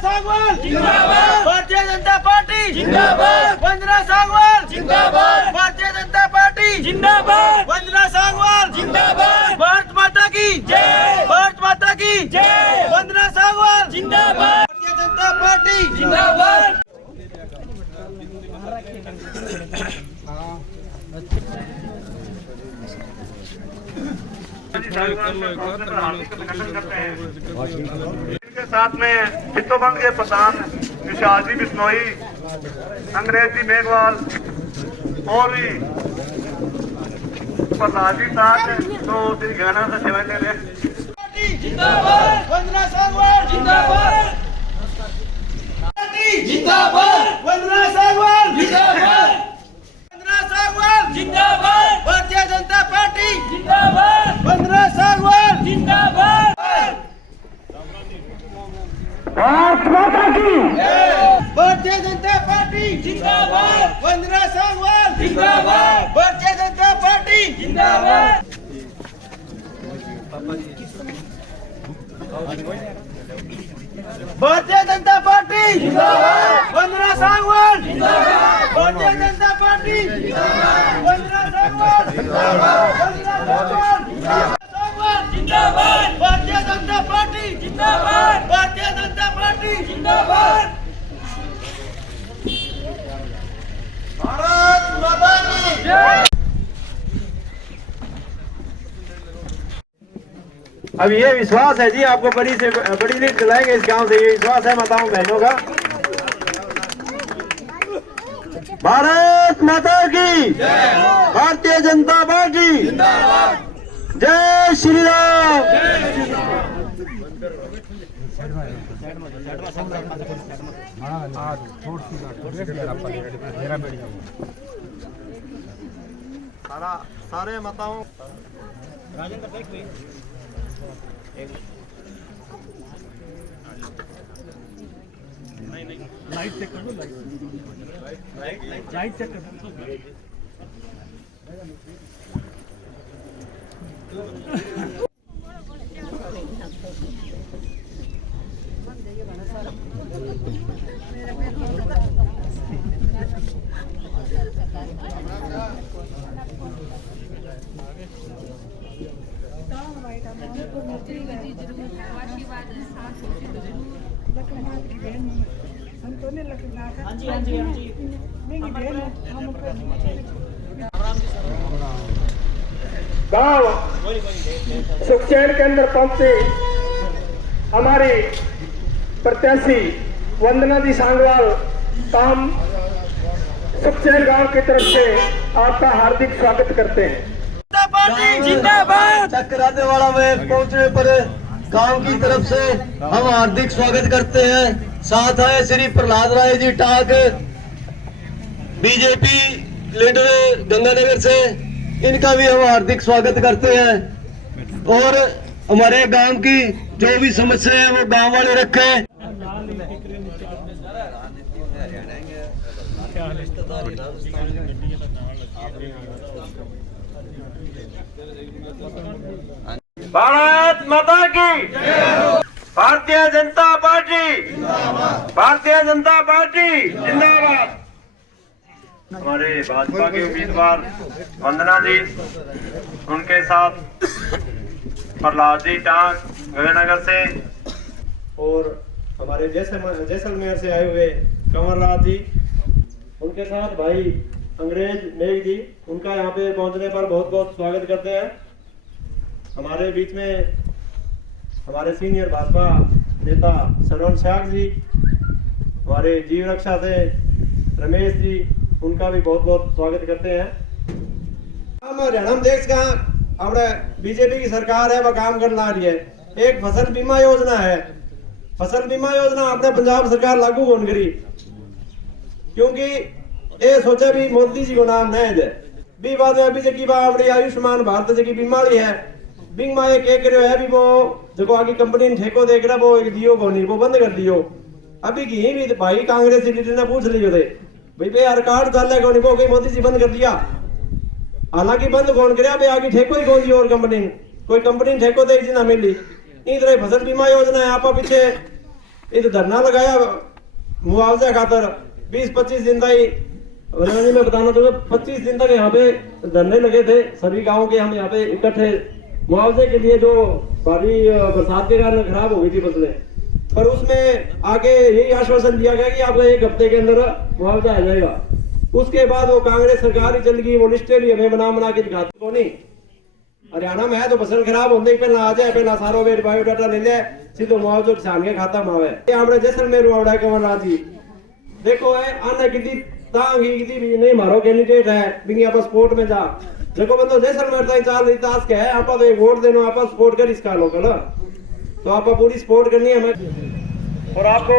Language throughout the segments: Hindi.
सांगवाल जिंदाबाद, भारतीय जनता पार्टी जिंदाबाद, वंदना सांगवाल जिंदाबाद, भारतीय जनता पार्टी जिंदाबाद, वंदना सांगवाल जिंदाबाद, भारत माता की जय, भारत माता की जय, वंदना सांगवाल जिंदाबाद, भारतीय जनता पार्टी जिंदाबाद। इनके साथ में चित्तोबंग के प्रधान विशाल जी बिश्नोई, अंग्रेज जी मेघवाल और भी प्रधान जी साथ तो श्री गहना से सेवा ले रहे। जिंदाबाद, वंदना सांगवाल जिंदाबाद, जिंदाबाद, वंदना सांगवाल जिंदाबाद, वंदना सांगवाल जिंदाबाद, भारतीय जनता पार्टी जिंदाबाद, वंदना सांगवाल जिंदाबाद, भारत माता की भारतीय जनता पार्टी जिंदाबाद, वंदना सांगवाल जिंदाबाद, भारतीय जनता पार्टी जिंदाबाद। भारतीय जनता पार्टी जिंदाबाद, वंदना सांगवाल जिंदाबाद, भारतीय जनता पार्टी जिंदाबाद, वंदना सांगवाल जिंदाबाद, वंदना सांगवाल जिंदाबाद, भारतीय जनता पार्टी जिंदाबाद, भारतीय जनता पार्टी जिंदाबाद। भारत माता की जय। अब ये विश्वास है जी, आपको बड़ी से बड़ी लीड दिलाएंगे इस गांव से, ये विश्वास है माताओं बहनों का। भारत माता की भारतीय जनता पार्टी जय श्री राम। सारे माताओं लाइट चेक कर दो, लाइट चेक कर दो। गांव सुखचैन केंद्र पहुंचे हमारी प्रत्याशी वंदना जी सांगवाल काम सुखचैन गांव की तरफ से आपका हार्दिक स्वागत करते हैं। पार्टी जिंदाबाद। चक्राते वाला में पहुंचने पर गांव की तरफ से हम हार्दिक स्वागत करते हैं। साथ आए श्री प्रहलाद राय जी टाक, बीजेपी लीडर गंगानगर से, इनका भी हम हार्दिक स्वागत करते हैं। और हमारे गांव की जो भी समस्या है वो गांव वाले रखें। भारत माता की भारतीय जनता पार्टी, भारतीय जनता पार्टी जिंदाबाद। हमारे भाजपा के उम्मीदवार वंदना जी, उनके साथ प्रहलाद जी टांग गंगानगर से, और हमारे जैसलमेर से आए हुए कंवरराज जी, उनके साथ भाई अंग्रेज मेघ जी, उनका यहाँ पे पहुंचने पर बहुत बहुत स्वागत करते हैं। हमारे बीच में हमारे सीनियर भाजपा नेता सरवन शाह जी, हमारे जीव रक्षा से रमेश जी, उनका भी बहुत बहुत स्वागत करते हैं। हम देश का अपने बीजेपी की सरकार है, वह काम करना रही है। एक फसल बीमा योजना है, फसल बीमा योजना अपने पंजाब सरकार लागू कौन करी, क्योंकि ये सोचा भी मोदी जी को नाम नहीं दे भी बाद में अभी जकी अपनी आयुष्मान भारत जकी बीमारी है, बीमा ये कह करो है भी वो जो आगे कंपनी ने ठेको देख रहा वो दियो को नहीं, वो बंद कर दियो। अभी कहीं भी भाई कांग्रेस लीडर ने पूछ लियो थे भाई पे यार कार्ड चल रहा को नहीं, मोदी जी बंद कर दिया। हालांकि बंद कौन करे, अभी आगे ठेको ही कौन दी और कंपनी कोई कंपनी ठेको दे ना मिली। इस तरह फसल बीमा योजना है, आप पीछे इधर धरना लगाया मुआवजा खातर 20-25 दिन तक बलवानी में बताना चाहूंगा 25 दिन तक यहाँ पे धरने लगे थे सभी गाँव के। हम यहाँ पे इकट्ठे मुआवजे के लिए जो भारी बरसात के कारण खराब हो गई थी फसलें, पर उसमें आगे यही आश्वासन दिया गया कि आपका 1 हफ्ते के अंदर मुआवजा आ जाएगा। उसके बाद वो कांग्रेस सरकार ही चल गई, वो लिस्टें भी हमें बना के दिखाती को नहीं। हरियाणा में है तो फसल खराब होने पहला आ जाए, पहला सारो वेट बायोडाटा ले ले, सीधो मुआवजो किसान के खाता में आवे। આપણે जैसलमेर वावड़ा कवन राजी देखो है आने कितनी तांगी कितनी भी नहीं मारो कैंडिडेट है बिंगी आपस स्पोर्ट में जा देखो बंदो जैसलमेर ताई चाल रही तास के है आपा तो एक वोट देनो आपा सपोर्ट कर इसका लोकल तो आपा पूरी सपोर्ट करनी है हमें। और आपको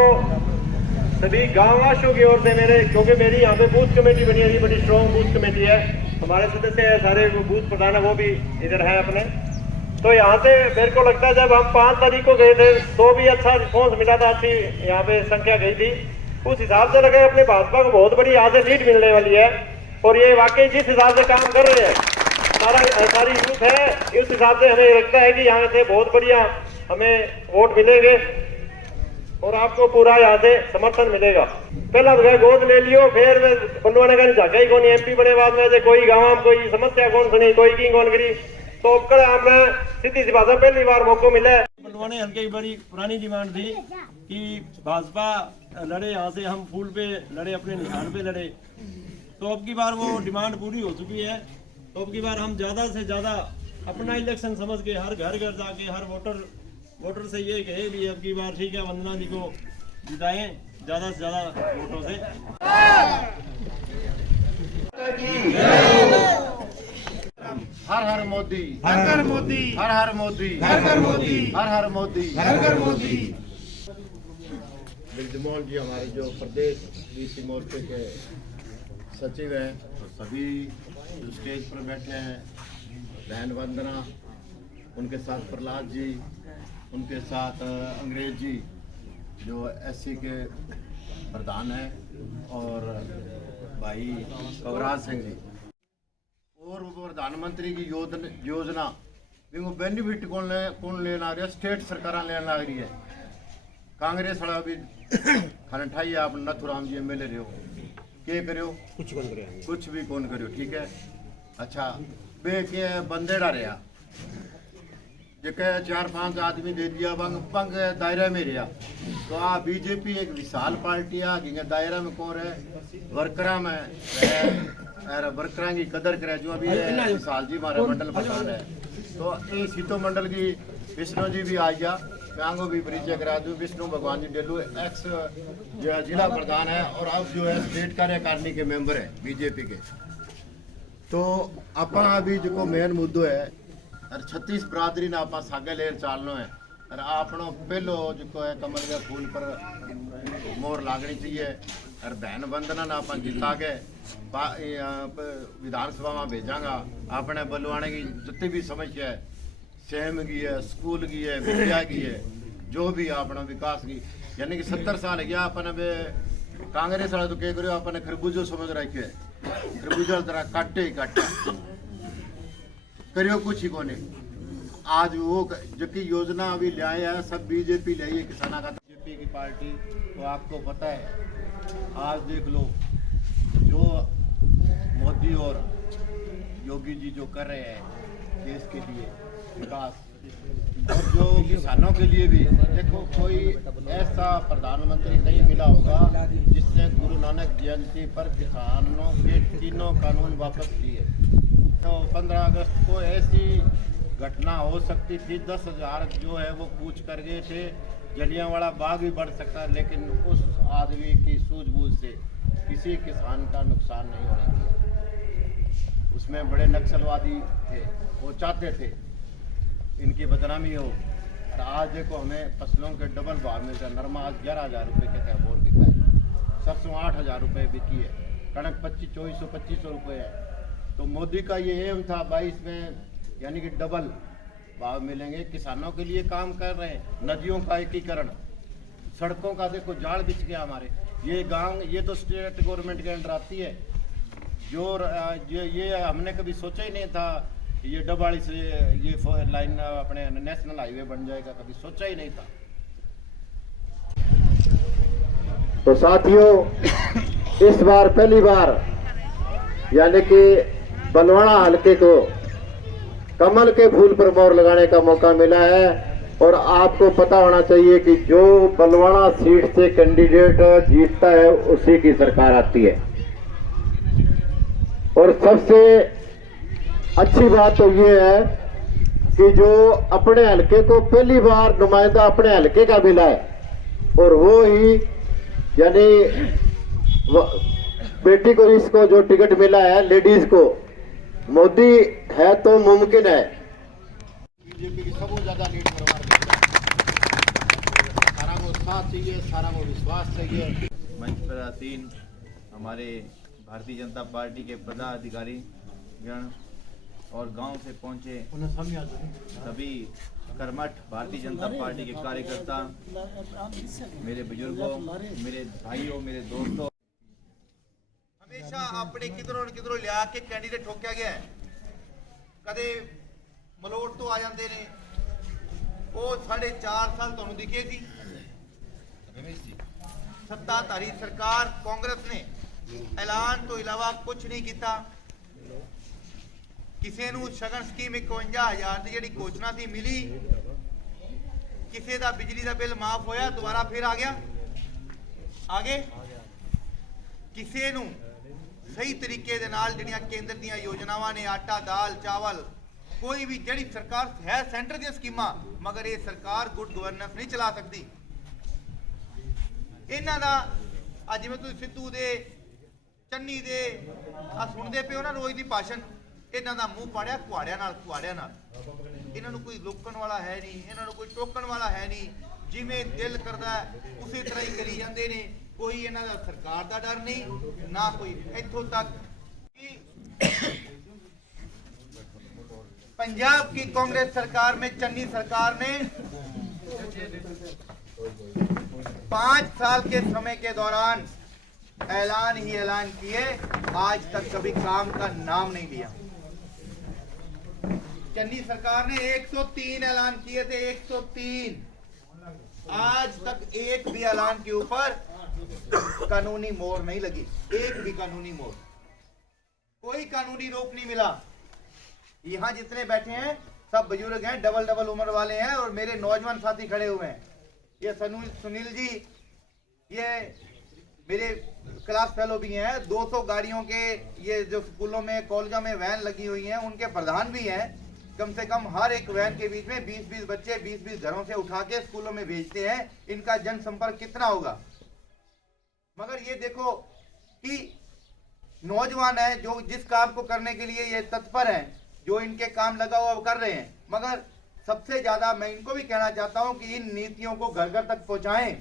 सभी गांववासियों की ओर से मेरे, क्योंकि मेरी यहाँ पे बूथ कमेटी बनी है, बड़ी स्ट्रॉन्ग बूथ कमेटी है, हमारे सदस्य है सारे बूथ प्रधान है वो भी इधर है अपने। तो यहाँ से मेरे को लगता है जब हम 5 तारीख को गए थे तो भी अच्छा रिस्पॉन्स मिला था, अच्छी यहाँ पे संख्या गई थी। उस हिसाब से लगे अपने भाजपा को बहुत बड़ी यहाँ से लीड मिलने वाली है। और ये वाकई जिस हिसाब से काम कर रहे हैं सारी यूथ है, इस हिसाब से हमें लगता है कि यहाँ से बहुत बढ़िया हमें वोट मिलेंगे और आपको पूरा यहाँ से समर्थन मिलेगा। पहला तो गोद ले लियो, फिर बनवाने का झाका ही कौन MP बने बाद में कोई गाँव कोई समस्या कौन सुनी कोई की कौन करी तो आपने सीधी सी भाषा पहली बार मौका मिला। बनवाने हल्के की बड़ी पुरानी डिमांड थी कि भाजपा लड़े, यहाँ से हम फूल पे लड़े, अपने निशान पे लड़े। तो अब की बार वो डिमांड पूरी हो चुकी है। तो अब की बार हम ज्यादा से ज्यादा अपना इलेक्शन समझ के हर घर जाके हर वोटर से ये कहे भी अब की बार ठीक है वंदना जी को जिताएं ज्यादा से ज्यादा वोटों से। हर हर मोदी, हर हर मोदी, हर हर मोदी, हर हर मोदी, हर हर मोदी, हर हर मोदी। बिरजमोहन जी हमारे जो प्रदेश BC मोर्चे के सचिव हैं, तो सभी जो स्टेज पर बैठे हैं, बहन वंदना, उनके साथ प्रहलाद जी, उनके साथ अंग्रेज जी जो SC के प्रधान हैं, और भाई कवराज सिंह जी, और वो प्रधानमंत्री की योजना बेनिफिट कौन लेना आ रही है, स्टेट सरकार लेना आ रही है। कांग्रेस वाला भी खनठाई आप नथुराम जी MLA रहे हो, के करो कुछ भी कौन करो, ठीक है। अच्छा बे के बंदेड़ा रहा जेके 4-5 आदमी दे दिया पंग दायरे में रहा। तो आ BJP एक विशाल पार्टी आ कि दायरा में कौन है वर्करा में वर्करा की कदर करे जो अभी विशाल जी हमारे मंडल प्रधान है। तो ये सीतो मंडल की विष्णु जी भी आ गया, मैं को भी परिचय करा दूं। विष्णु भगवान जी डेलू एक्स जो जिला प्रधान है और अब जो है स्टेट कार्यकारिणी के मेंबर है BJP के। तो अपना अभी जो मेन मुद्दो है और 36 बरादरी ने आप सागे लेर चालनो है और आपनो पहलो जो है कमल के फूल पर मोहर लागनी चाहिए और बहन वंदना ने आप जिता के विधानसभा में भेजांगा। अपने बलवाने की जितनी भी समस्या है, सेम की है, स्कूल की है, विद्या की है, जो भी अपना विकास की, यानी कि 70 साल गया अपने कांग्रेस वाले तो क्या करो अपने खरबूजो समझ रखे, खरबूजा तरह काटे ही काटे करियो कुछ ही को नहीं। आज वो जबकि योजना अभी ले आए हैं सब BJP ले आई है किसाना का BJP की पार्टी। तो आपको पता है आज देख लो जो मोदी और योगी जी जो कर रहे हैं देश के लिए विकास, और जो किसानों के लिए भी देखो कोई ऐसा प्रधानमंत्री नहीं मिला होगा जिसने गुरु नानक जयंती पर किसानों के 3 कानून वापस किए। तो 15 अगस्त को ऐसी घटना हो सकती थी, 10,000 जो है वो कूच कर गए थे, जलियांवाला बाग भी बढ़ सकता, लेकिन उस आदमी की सूझबूझ से किसी किसान का नुकसान नहीं होना चाहिए। उसमें बड़े नक्सलवादी थे, वो चाहते थे इनकी बदनामी हो। और आज देखो हमें फसलों के डबल भाव मिलता है। नरमा आज 11,000 रुपये के तहबोर बिका है, सरसों 8,000 रुपये बिकी है, कणक 2400-2500 रुपये है। तो मोदी का ये एम था 22 में यानी कि डबल भाव मिलेंगे। किसानों के लिए काम कर रहे हैं, नदियों का एकीकरण, सड़कों का देखो जाल बिछ गया हमारे ये गांव, ये तो स्टेट गवर्नमेंट के अंडर आती है। जो ये हमने कभी सोचा ही नहीं था ये डबाड़ी से ये लाइन अपने नेशनल हाईवे बन जाएगा, कभी सोचा ही नहीं था। तो साथियों, इस बार पहली बार यानी कि बलवाड़ा हलके को कमल के फूल पर मोहर लगाने का मौका मिला है। और आपको पता होना चाहिए कि जो बलवाड़ा सीट से कैंडिडेट जीतता है उसी की सरकार आती है। और सबसे अच्छी बात तो ये है कि जो अपने हलके को पहली बार नुमाइंदा अपने हलके का मिला है, और वो ही यानी बेटी को इसको जो टिकट मिला है लेडीज को, मोदी है तो मुमकिन है। बीजेपी की सबसे ज्यादा लीड करवा सारा को साथ चाहिए, सारा को विश्वास चाहिए। मंच पर आसीन हमारे भारतीय जनता पार्टी के पदाधिकारी गण और गांव से पहुंचे सभी कर्मठ भारतीय जनता पार्टी के कार्यकर्ता, मेरे बुजुर्गों, मेरे भाइयों, मेरे दोस्तों, हमेशा अपने किधरों न किधरों लिया के कैंडिडेट ठोकिया गया है। कदे मलोट तो आ जाते ने, वो 4.5 साल तो दिखे थी सत्ताधारी सरकार कांग्रेस ने ऐलान तो इलावा कुछ नहीं किया। किसी नूं शगन स्कीम 51,000 की जिहड़ी घोषणा थी मिली, किसी का बिजली का बिल माफ होया दोबारा फिर आ गया आगे। किसी नूं सही तरीके दे नाल जिहड़ियां केंद्र दीयां योजनावां ने आटा दाल चावल कोई भी जिहड़ी सरकार है सेंटर दी स्कीमां, मगर ये सरकार गुड गवर्नेंस नहीं चला सकती। इन्हां दा अज जिवें तुसीं सिद्धू दे चन्नी दे आ सुणदे पिओ ना रोज दी भाषण, इन्हां दा मूंह पाड़िया कुहाड़िया नाल। इन्हां नूं कोई रोकण वाला है नहीं, इन्हां नूं कोई टोकण वाला है नहीं। जिवें दिल करदा उसी तरह ही करी जांदे ने। कोई इन्हां दा सरकार दा डर नहीं, ना कोई इत्थों तक कि पंजाब की कांग्रेस सरकार में चन्नी सरकार ने 5 साल के समय के दौरान ऐलान ही ऐलान किए, आज तक कभी काम का नाम नहीं लिया। चन्नी सरकार ने 103 ऐलान किए थे, 103। आज तक एक भी ऐलान के ऊपर कानूनी मोहर नहीं लगी, एक भी कानूनी मोहर, कोई कानूनी रोक नहीं मिला। यहाँ जितने बैठे हैं सब बुजुर्ग हैं, डबल उम्र वाले हैं, और मेरे नौजवान साथी खड़े हुए हैं। ये सुनील जी, ये मेरे क्लास फेलो भी हैं। 200 गाड़ियों के ये जो स्कूलों में कॉलेजों में वैन लगी हुई हैं, उनके प्रधान भी हैं। कम से कम हर एक वैन के बीच में 20-20 बच्चे 20-20 घरों से उठा के स्कूलों में भेजते हैं। इनका जनसंपर्क कितना होगा। मगर ये देखो कि नौजवान है जो जिस काम को करने के लिए ये तत्पर हैं, जो इनके काम लगा हुआ वो कर रहे हैं। मगर सबसे ज्यादा मैं इनको भी कहना चाहता हूं कि इन नीतियों को घर घर तक पहुंचाएं,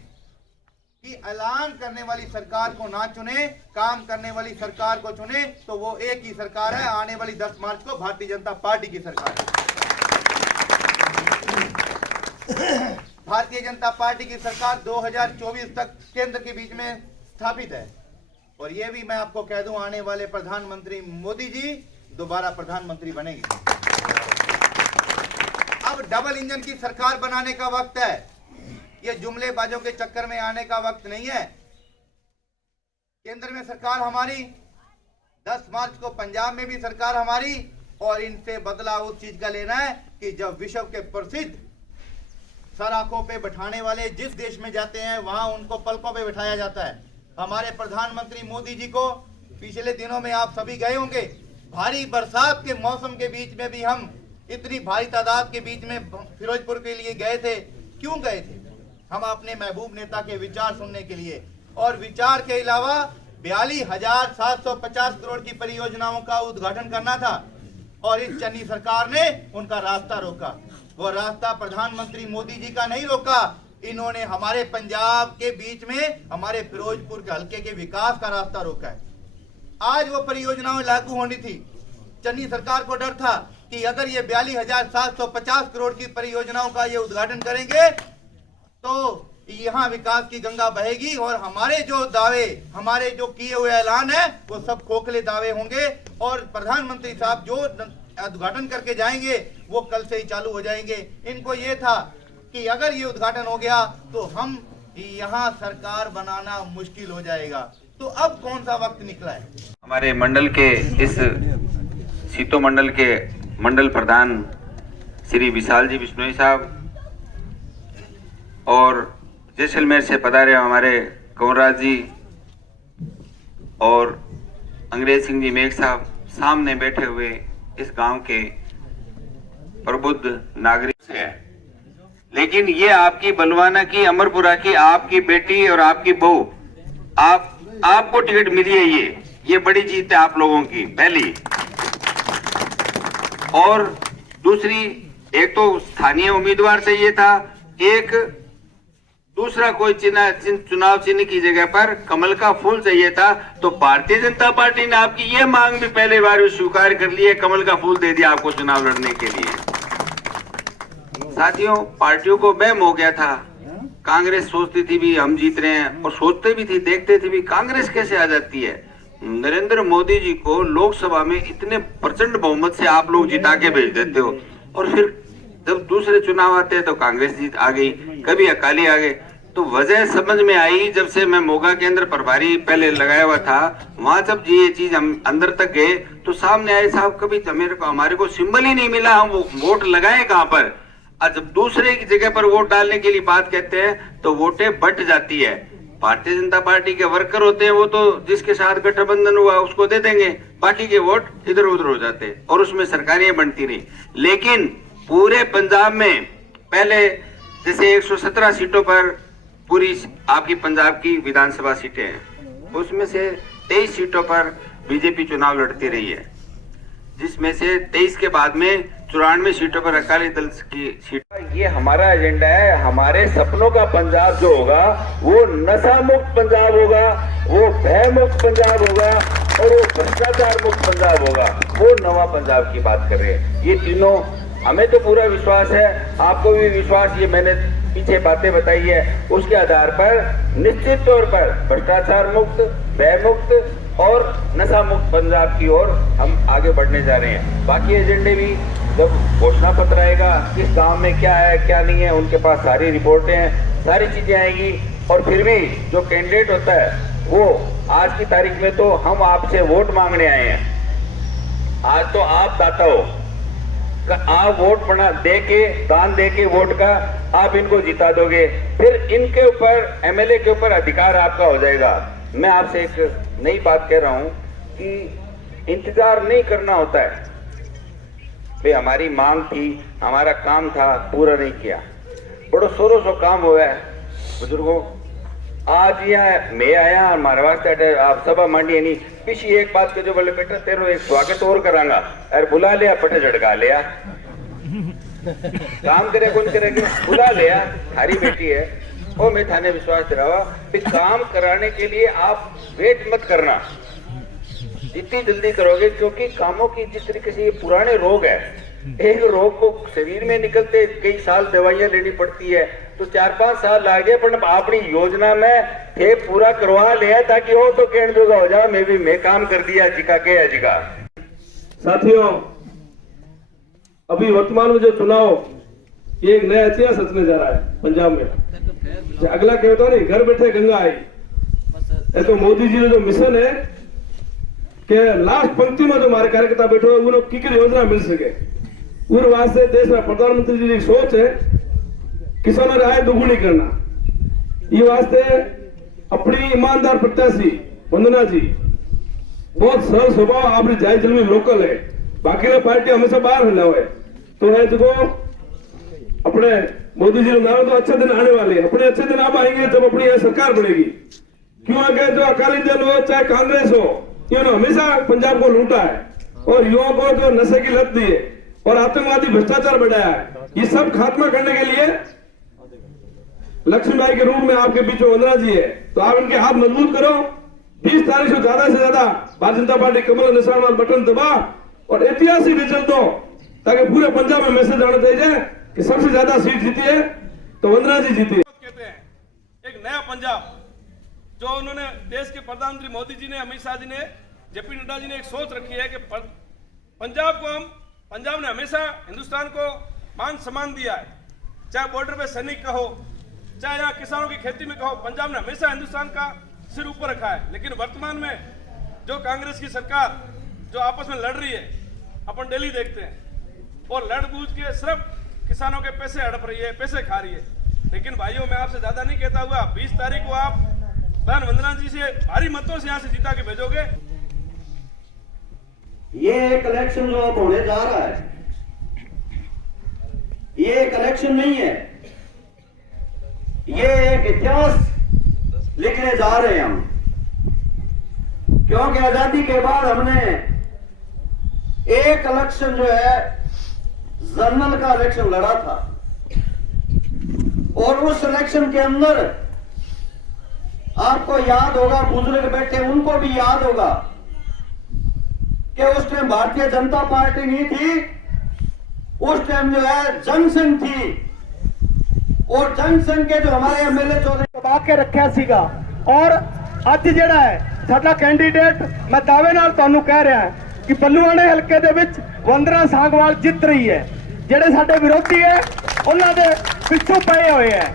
कि ऐलान करने वाली सरकार को ना चुने, काम करने वाली सरकार को चुने। तो वो एक ही सरकार है, आने वाली 10 मार्च को भारतीय जनता पार्टी की सरकार है। भारतीय जनता पार्टी की सरकार 2024 तक केंद्र के बीच में स्थापित है। और ये भी मैं आपको कह दूं, आने वाले प्रधानमंत्री मोदी जी दोबारा प्रधानमंत्री बनेंगे। अब डबल इंजन की सरकार बनाने का वक्त है, ये जुमलेबाजों के चक्कर में आने का वक्त नहीं है। केंद्र में सरकार हमारी, 10 मार्च को पंजाब में भी सरकार हमारी, और इनसे बदला उस चीज का लेना है कि जब विश्व के प्रसिद्ध सर आंखों पे बैठाने वाले जिस देश में जाते हैं वहां उनको पलकों पे बैठाया जाता है। हमारे प्रधानमंत्री मोदी जी को पिछले दिनों में आप सभी गए होंगे, भारी बरसात के मौसम के बीच में भी हम इतनी भारी तादाद के बीच में फिरोजपुर के लिए गए थे। क्यों गए थे? हम अपने महबूब नेता के विचार सुनने के लिए, और विचार के अलावा 42,750 करोड़ की परियोजनाओं का उद्घाटन करना था। और इस चन्नी सरकार ने उनका रास्ता रोका। वो रास्ता प्रधानमंत्री मोदी जी का नहीं रोका, इन्होंने हमारे पंजाब के बीच में हमारे फिरोजपुर के हल्के के विकास का रास्ता रोका है। आज वो परियोजनाएं लागू होनी थी। चन्नी सरकार को डर था कि अगर ये 42,750 करोड़ की परियोजनाओं का ये उद्घाटन करेंगे तो यहाँ विकास की गंगा बहेगी, और हमारे जो दावे, हमारे जो किए हुए ऐलान है वो सब खोखले दावे होंगे। और प्रधानमंत्री साहब जो उद्घाटन करके जाएंगे वो कल से ही चालू हो जाएंगे। इनको ये था कि अगर ये उद्घाटन हो गया तो हम कि यहाँ सरकार बनाना मुश्किल हो जाएगा। तो अब कौन सा वक्त निकला है? हमारे मंडल के इस सीतो मंडल के मंडल प्रधान श्री विशाल जी बिश्नोई साहब और जैसलमेर से पधारे हमारे कंवरराज जी और अंग्रेज सिंह जी मेघ साहब सामने बैठे हुए इस गांव के प्रबुद्ध नागरिक है। लेकिन ये आपकी बलवाना की, अमरपुरा की, आपकी बेटी और आपकी बहू, आपको टिकट मिली है। ये बड़ी जीत है आप लोगों की पहली। और दूसरी, एक तो स्थानीय उम्मीदवार चाहिए था, एक दूसरा कोई चुनाव चिन्ह की जगह पर कमल का फूल चाहिए था। तो भारतीय जनता पार्टी ने आपकी ये मांग भी पहले बार स्वीकार कर ली है, कमल का फूल दे दिया आपको चुनाव लड़ने के लिए। साथियों, पार्टियों को वहम हो गया था, कांग्रेस सोचती थी भी हम जीत रहे हैं, और सोचते भी थी, देखते थे भी कांग्रेस कैसे आ जाती है। नरेंद्र मोदी जी को लोकसभा में इतने प्रचंड बहुमत से आप लोग जिता के भेज देते हो, और फिर जब दूसरे चुनाव आते हैं तो कांग्रेस जीत आ गई, कभी अकाली आ गए। तो वजह समझ में आई जब से मैं मोगा के अंदर प्रभारी पहले लगाया हुआ था, वहां जब ये चीज हम अंदर तक गए तो सामने आए साहब कभी हमारे को सिंबल ही नहीं मिला, हम वोट लगाए कहां पर। और जब दूसरे की जगह पर वोट डालने के लिए बात कहते हैं तो वोटें बट जाती है। भारतीय जनता पार्टी के वर्कर होते हैं, वो तो जिसके साथ गठबंधन हुआ उसको दे देंगे, बाकी के वोट इधर उधर हो जाते हैं और उसमें सरकारें बनती रही। लेकिन पूरे पंजाब में पहले जैसे 117 सीटों पर पूरी आपकी पंजाब की विधानसभा सीटें हैं, उसमें से 23 सीटों पर बीजेपी चुनाव लड़ती रही है, जिसमें से 23 के बाद में 94 सीटों पर अकाली दल की सीट। ये हमारा एजेंडा है। हमारे सपनों का पंजाब जो होगा वो नशा मुक्त पंजाब होगा, वो भय मुक्त पंजाब होगा और वो भ्रष्टाचार मुक्त पंजाब होगा। वो नवा पंजाब की बात कर रहे हैं। ये तीनों हमें तो पूरा विश्वास है, आपको भी विश्वास, ये मैंने पीछे बातें बताई है उसके आधार पर निश्चित तौर पर भ्रष्टाचार मुक्त, भय मुक्त और नशा मुक्त पंजाब की ओर हम आगे बढ़ने जा रहे हैं। बाकी एजेंडे भी जब घोषणा पत्र आएगा, किस गांव में क्या है क्या नहीं है, उनके पास सारी रिपोर्टें हैं, सारी चीजें आएंगी। और फिर भी जो कैंडिडेट होता है वो आज की तारीख में तो हम आपसे वोट मांगने आए हैं। आज तो आप दाता हो, आप वोट बना दे के, दान दे के वोट का आप इनको जिता दोगे, फिर इनके ऊपर, एमएलए के ऊपर अधिकार आपका हो जाएगा। मैं आपसे एक नई बात कह रहा हूं कि इंतजार नहीं करना होता है। वे हमारी मांग थी, हमारा काम था, पूरा नहीं किया, बड़ो शोरों से काम हुआ है बुजुर्गों। आज यहाँ मैं आया हमारे वास्ते आप सभा मांडी नहीं, पिछी एक बात के जो बोले बेटा तेरो एक स्वागत और करांगा, अरे बुला लिया, पटे झटका लिया, काम करे कौन करेगा, बुला लिया, थारी बेटी है और मैं थाने विश्वास दिलावा कि काम कराने के लिए आप वेट मत करना, जितनी जल्दी करोगे, क्योंकि कामों की जिस तरीके से ये पुराने रोग है, एक रोग को शरीर में निकलते कई साल दवाइयां लेनी पड़ती है, तो 4-5 साल लागे, पर अपनी योजना में थे पूरा करवा लिया ताकि हो तो कहने जोगा हो जाए, मैं काम कर दिया जिका के जिका। साथियों, अभी वर्तमान में जो चुनाव, ये एक नया इतिहास रचने जा रहा है पंजाब में। अगला क्या होता नहीं, घर बैठे गंगा आई, ये तो मोदी जी ने जो मिशन है कि लास्ट पंक्ति में जो हमारे कार्यकर्ता बैठे हुए उन्हें की योजना मिल सके, उस वास्ते देश में प्रधानमंत्री जी की सोच है किसानों की आय दोगुनी करना। ये वास्ते अपनी ईमानदार प्रत्याशी वंदना जी बहुत सरल स्वभाव, आपकी जाय जलमी लोकल है, बाकी ना पार्टी हमेशा बाहर होना हुए तो है जो अपने मोदी जी ने नारा तो अच्छे दिन आने वाले, अपने अच्छे दिन अब आएंगे जब अपनी यह सरकार बनेगी। क्यों आगे जो अकाली दल हो चाहे कांग्रेस हो, इन्होंने हमेशा पंजाब को लूटा है और युवाओं को जो नशे की लत दी है और आतंकवादी भ्रष्टाचार बढ़ाया है, ये सब खात्मा करने के लिए लक्ष्मीबाई के रूप में आपके बीच में वंदना जी है, तो आप इनके हाथ मजबूत करो। 20 तारीख से ज्यादा भारतीय जनता पार्टी कमल निशान वाला बटन दबा और ऐतिहासिक रिजल्ट दो, ताकि पूरे पंजाब में मैसेज आना चाहिए कि सबसे ज्यादा सीट जीती है तो वंदना जी जीती है। कहते हैं एक नया पंजाब, जो उन्होंने देश के प्रधानमंत्री मोदी जी ने, अमित शाह जी ने, जेपी नड्डा जी ने एक सोच रखी है कि पंजाब ने हमेशा हिंदुस्तान को मान सम्मान दिया है, चाहे बॉर्डर पे सैनिक का हो, चाहे यहाँ किसानों की खेती में कहो, पंजाब ने हमेशा हिंदुस्तान का सिर ऊपर रखा है। लेकिन वर्तमान में जो कांग्रेस की सरकार जो आपस में लड़ रही है, अपन डेली देखते हैं, और लड़ बूझ के सिर्फ किसानों के पैसे हड़प रही है, पैसे खा रही है। लेकिन भाइयों, मैं आपसे ज्यादा नहीं कहता हुआ, 20 तारीख को आप बहन वंदना जी से भारी मतों से यहाँ से जीता के भेजोगे। ये एक इलेक्शन जो अब होने जा रहा है, ये एक इलेक्शन नहीं है, ये एक इतिहास लिखने जा रहे हैं हम। क्योंकि आजादी के बाद हमने एक इलेक्शन जो है जनरल का इलेक्शन लड़ा था, और उस इलेक्शन के अंदर आपको याद होगा, बुजुर्ग बैठे उनको भी याद होगा कि उस टाइम भारतीय जनता पार्टी नहीं थी, उस टाइम जो है जनसंघ थी, और जनसंघ के जो हमारे एमएलए चौधरी दबा के रखा सीगा। और ਅੱਜ ਜਿਹੜਾ ਹੈ ਸਾਡਾ ਕੈਂਡੀਡੇਟ, ਮੈਂ ਦਾਅਵੇ ਨਾਲ ਤੁਹਾਨੂੰ ਕਹਿ ਰਿਹਾ ਕਿ ਬੱਲੂਆਣੇ ਹਲਕੇ ਦੇ ਵਿੱਚ ਵੰਦਨਾ ਸਾਂਗਵਾਲ ਜਿੱਤ ਰਹੀ ਹੈ। ਜਿਹੜੇ ਸਾਡੇ ਵਿਰੋਧੀ ਹੈ ਉਹਨਾਂ ਦੇ ਪਿੱਛੋਂ ਪਏ ਹੋਏ ਹੈ,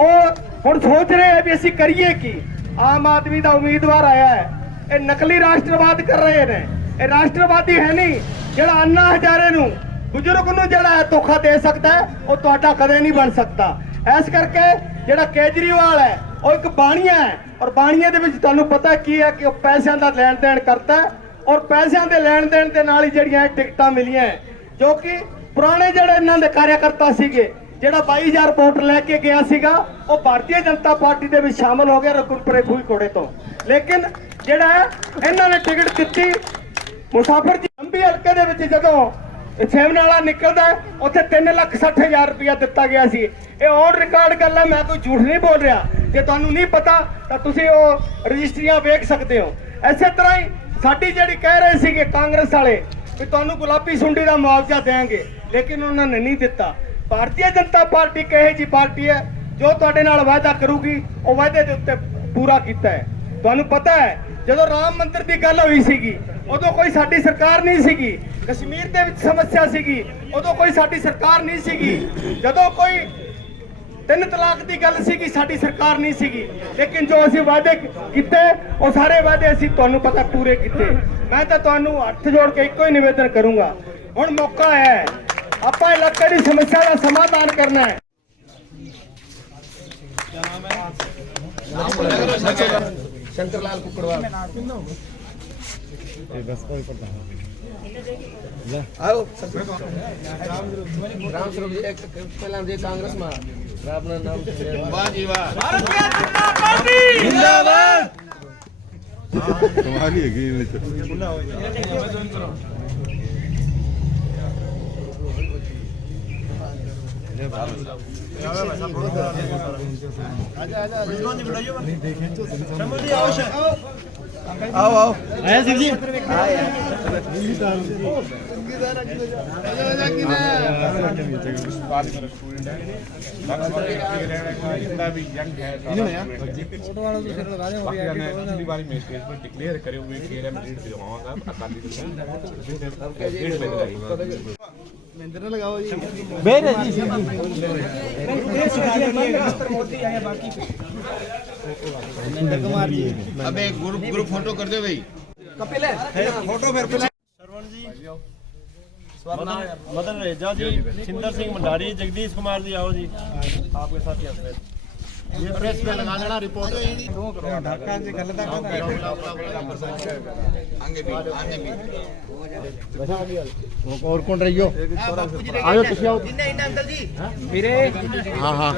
ਉਹ ਹੁਣ ਸੋਚ ਰਹੇ ਹੈ ਵੀ ਅਸੀਂ ਕਰੀਏ ਕੀ। ਆਮ ਆਦਮੀ ਦਾ ਉਮੀਦਵਾਰ ਆਇਆ ਹੈ, ਇਹ ਨਕਲੀ ਰਾਸ਼ਟਰਵਾਦ ਕਰ ਰਹੇ ਨੇ, ਇਹ ਰਾਸ਼ਟਰਵਾਦੀ ਹੈ ਨਹੀਂ। ਜਿਹੜਾ ਅੰਨਾ ਹਜ਼ਾਰੇ ਨੂੰ ਬਜ਼ੁਰਗ ਨੂੰ ਜਿਹੜਾ ਹੈ ਧੋਖਾ ਦੇ ਸਕਦਾ ਹੈ, ਉਹ ਤੁਹਾਡਾ ਕਦੇ ਨਹੀਂ ਬਣ ਸਕਦਾ। ਇਸ ਕਰਕੇ ਜਿਹੜਾ ਕੇਜਰੀਵਾਲ ਹੈ ਉਹ ਇੱਕ ਬਾਣੀਆ ਹੈ, ਔਰ ਬਾਣੀਏ ਦੇ ਵਿੱਚ ਤੁਹਾਨੂੰ ਪਤਾ ਕੀ ਹੈ ਕਿ ਉਹ ਪੈਸਿਆਂ ਦਾ ਲੈਣ ਦੇਣ ਕਰਦਾ ਹੈ, ਔਰ ਪੈਸਿਆਂ ਦੇ ਲੈਣ ਦੇਣ ਦੇ ਨਾਲ ਹੀ ਜਿਹੜੀਆਂ ਟਿਕਟਾਂ ਮਿਲੀਆਂ, ਜੋ ਕਿ ਪੁਰਾਣੇ ਜਿਹੜੇ ਇਹਨਾਂ ਦੇ ਕਾਰਿਆਕਰਤਾ ਸੀਗੇ, ਜਿਹੜਾ 22,000 ਵੋਟ ਲੈ ਕੇ ਗਿਆ ਸੀਗਾ, ਉਹ ਭਾਰਤੀ ਜਨਤਾ ਪਾਰਟੀ ਦੇ ਵਿੱਚ ਸ਼ਾਮਲ ਹੋ ਗਿਆ ਰਕੁਨਪੁਰੇ ਖੂਹੀ ਕੋੜੇ ਤੋਂ। ਲੇਕਿਨ ਜਿਹੜਾ ਇਹਨਾਂ ਨੇ ਟਿਕਟ ਦਿੱਤੀ ਮੁਸਾਫਰ ਜੀ ਲੰਬੀ ਹਲਕੇ ਦੇ ਵਿੱਚ, ਜਦੋਂ ਸੇਮਨਾਲਾ ਨਿਕਲਦਾ ਉੱਥੇ 3,60,000 ਰੁਪਇਆ ਦਿੱਤਾ ਗਿਆ ਸੀ। ਇਹ ਔਨ ਰਿਕਾਰਡ ਗੱਲ ਹੈ, ਮੈਂ ਕੋਈ ਝੂਠ ਨਹੀਂ ਬੋਲ ਰਿਹਾ। ਜੇ ਤੁਹਾਨੂੰ ਨਹੀਂ ਪਤਾ ਤਾਂ ਤੁਸੀਂ ਉਹ ਰਜਿਸਟਰੀਆਂ ਵੇਖ ਸਕਦੇ ਹੋ। ਇਸੇ ਤਰ੍ਹਾਂ ਹੀ ਸਾਡੀ ਜਿਹੜੀ ਕਹਿ ਰਹੇ ਸੀਗੇ ਕਾਂਗਰਸ ਵਾਲੇ ਵੀ ਤੁਹਾਨੂੰ ਗੁਲਾਬੀ ਸੁੰਡੀ ਦਾ ਮੁਆਵਜ਼ਾ ਦੇਵਾਂਗੇ, ਲੇਕਿਨ ਉਹਨਾਂ ਨੇ ਨਹੀਂ ਦਿੱਤਾ। ਭਾਰਤੀ ਜਨਤਾ ਪਾਰਟੀ ਕਹੇ ਜੀ ਪਾਰਟੀ ਹੈ ਜੋ ਤੁਹਾਡੇ ਨਾਲ ਵਾਅਦਾ ਕਰੂਗੀ, ਉਹ ਵਾਅਦੇ ਦੇ ਉੱਤੇ ਪੂਰਾ ਕੀਤਾ ਹੈ। ਤੁਹਾਨੂੰ ਪਤਾ ਹੈ ਜਦੋਂ ਰਾਮ ਮੰਦਿਰ ਦੀ ਗੱਲ ਹੋਈ ਸੀਗੀ, ਉਦੋਂ ਕੋਈ ਸਾਡੀ ਸਰਕਾਰ ਨਹੀਂ ਸੀਗੀ। ਕਸ਼ਮੀਰ ਦੇ ਵਿੱਚ ਸਮੱਸਿਆ ਸੀਗੀ, ਉਦੋਂ ਕੋਈ ਸਾਡੀ ਸਰਕਾਰ ਨਹੀਂ ਸੀਗੀ। ਜਦੋਂ ਕੋਈ 3 ਤਲਾਕ ਦੀ ਗੱਲ ਸੀਗੀ, ਸਾਡੀ ਸਰਕਾਰ ਨਹੀਂ ਸੀਗੀ। ਲੇਕਿਨ ਜੋ ਅਸੀਂ ਵਾਅਦੇ ਕੀਤੇ, ਉਹ ਸਾਰੇ ਵਾਅਦੇ ਅਸੀਂ ਤੁਹਾਨੂੰ ਪਤਾ ਪੂਰੇ ਕੀਤੇ। ਮੈਂ ਤਾਂ ਤੁਹਾਨੂੰ ਹੱਥ ਜੋੜ ਕੇ ਇੱਕੋ ਹੀ ਨਿਵੇਦਨ ਕਰੂੰਗਾ, ਹੁਣ ਮੌਕਾ ਹੈ, ਆਪਾਂ ਇਲਾਕੇ ਦੀ ਸਮੱਸਿਆ ਦਾ ਸਮਾਧਾਨ ਕਰਨਾ ਹੈ। शंकरलाल कुकड़वाल आओ राम स्वरूप जी एक पहला जी कांग्रेस में अपना नाम वाह जी वाह भारतीय जनता पार्टी जिंदाबाद तुम्हारी आओ आया सिंह जी अब एक ग्रुप फोटो कर दे भाई। कपिल है फोटो फिर श्रवण जी, मदन रेजा जी, सिंदर सिंह भंडारी, जगदीश कुमार जी, आओ जी आपके साथ ही ये प्रेस पे लगा देना रिपोर्ट। और कौन रही हो आयो किसी आओ मेरे हाँ हाँ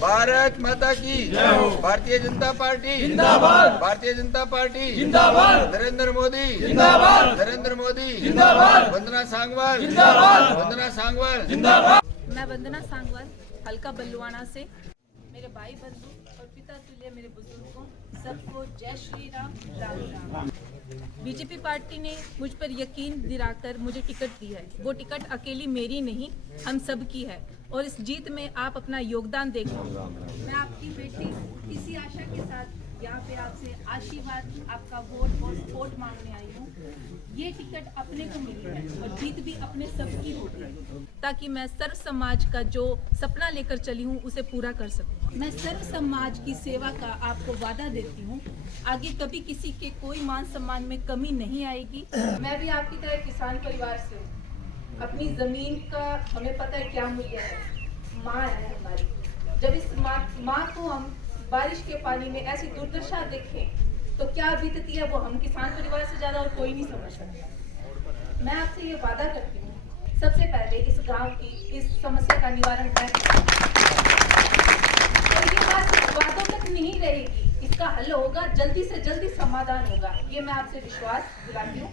भारत माता की भारतीय जनता पार्टी जिंदाबाद, भारतीय जनता पार्टी जिंदाबाद, नरेंद्र मोदी जिंदाबाद, नरेंद्र मोदी जिंदाबाद, वंदना सांगवाल जिंदाबाद, वंदना सांगवाल जिंदाबाद। मैं वंदना सांगवाल हल्का बल्लुआना से, मेरे भाई बंधु और पिता तुल्य मेरे बुजुर्गों सबको जय श्री राम, राम राम। बीजेपी पार्टी ने मुझ पर यकीन दिलाकर मुझे टिकट दी है। वो टिकट अकेली मेरी नहीं, हम सब की है, और इस जीत में आप अपना योगदान देखें। मैं आपकी बेटी इसी आशा के साथ यहाँ पे आपसे आशीर्वाद, आपका वोट और सपोर्ट मांगने आई हूँ। ये टिकट अपने को मिली है और जीत भी अपने सबकी होगी, ताकि मैं सर्व समाज का जो सपना लेकर चली हूँ उसे पूरा कर सकूँ। मैं सर्व समाज की सेवा का आपको वादा देती हूँ, आगे कभी किसी के कोई मान सम्मान में कमी नहीं आएगी। मैं भी आपकी तरह किसान परिवार से हूँ। अपनी जमीन का हमें पता है क्या मूल्य है। माँ है हमारी, जब इस माँ को हम बारिश के पानी में ऐसी दुर्दशा देखें तो क्या बीतती है वो हम किसान परिवार से ज्यादा और कोई नहीं समझ सकता। मैं आपसे ये वादा करती हूँ, सबसे पहले इस गांव की इस समस्या का निवारण मैं और ये बात सिर्फ वादों तक नहीं रहेगी, इसका हल होगा, जल्दी से जल्दी समाधान होगा, ये मैं आपसे विश्वास दिलाती हूँ।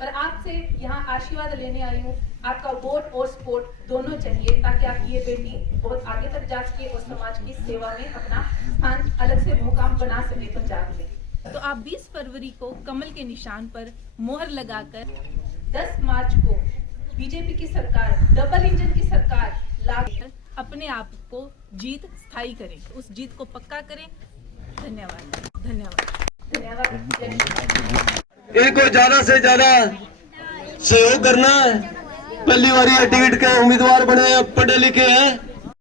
और आपसे यहाँ आशीर्वाद लेने आई हूँ। आपका वोट और सपोर्ट दोनों चाहिए, ताकि आपकी ये बेटी बहुत आगे तक जा सके और समाज की सेवा में अपना स्थान अलग से मुकाम बना सके पंजाब में। तो आप 20 फरवरी को कमल के निशान पर मोहर लगाकर 10 मार्च को बीजेपी की सरकार, डबल इंजन की सरकार लाकर अपने आप को जीत स्थायी करें, उस जीत को पक्का करें। धन्यवाद, धन्यवाद, धन्यवाद। इनको ज्यादा से ज्यादा सहयोग करना है। पहली बार ये टिकट के उम्मीदवार बने, पढ़े लिखे हैं,